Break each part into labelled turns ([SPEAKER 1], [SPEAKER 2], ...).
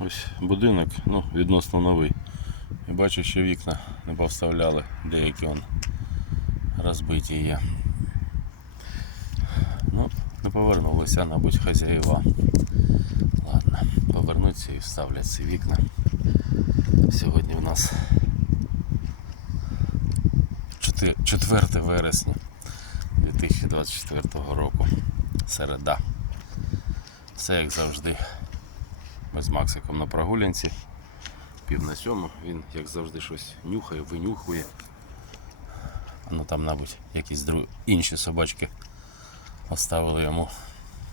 [SPEAKER 1] ось будинок, ну, відносно новий. І бачу, що вікна не повставляли, деякі он розбиті є. Ну, не повернулися, мабуть, хазяїва. Ладно, повернуться і вставлять ці вікна. Сьогодні в нас 4 вересня 2024 року. Середа. Все як завжди. Ми з Максиком на прогулянці. Пів на сьому. Він, як завжди, щось нюхає, винюхує. Ну там, мабуть, якісь дру... інші собачки оставили йому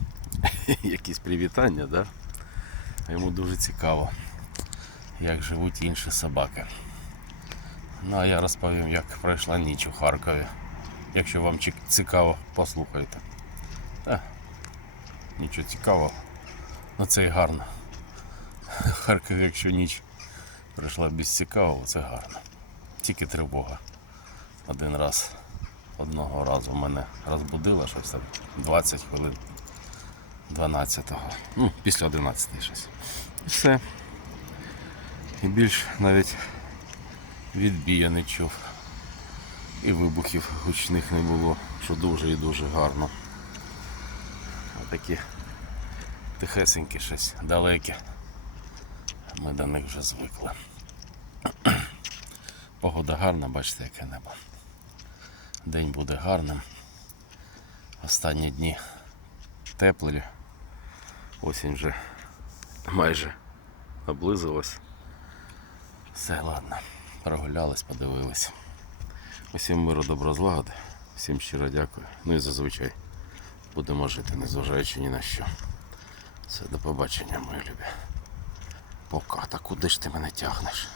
[SPEAKER 1] якісь привітання, да? Йому дуже цікаво, як живуть інші собаки. Ну а я розповім, як пройшла ніч у Харкові. Якщо вам цікаво, послухайте. Е, нічого цікавого. Ну це і гарно. В Харкові, якщо ніч пройшла без цікавого, це гарно. Тільки тривога. Один раз, одного разу мене розбудило щось там 20 хвилин 12-го. Ну, після 11 щось. І все. І більш навіть відбія не чув. І вибухів гучних не було, що дуже і дуже гарно. Отакі тихесенькі щось, далекі. Ми до них вже звикли. Погода гарна, бачите, яке небо. День буде гарним. Останні дні теплі. Осінь вже майже облизилась. Все, ладно. Прогулялись, подивились. Усім миру добро злагоди. Всім щиро дякую. Ну і зазвичай будемо жити, незважаючи ні на що. Все, до побачення, мої любі. Пока. Та куди ж ти мене тягнеш?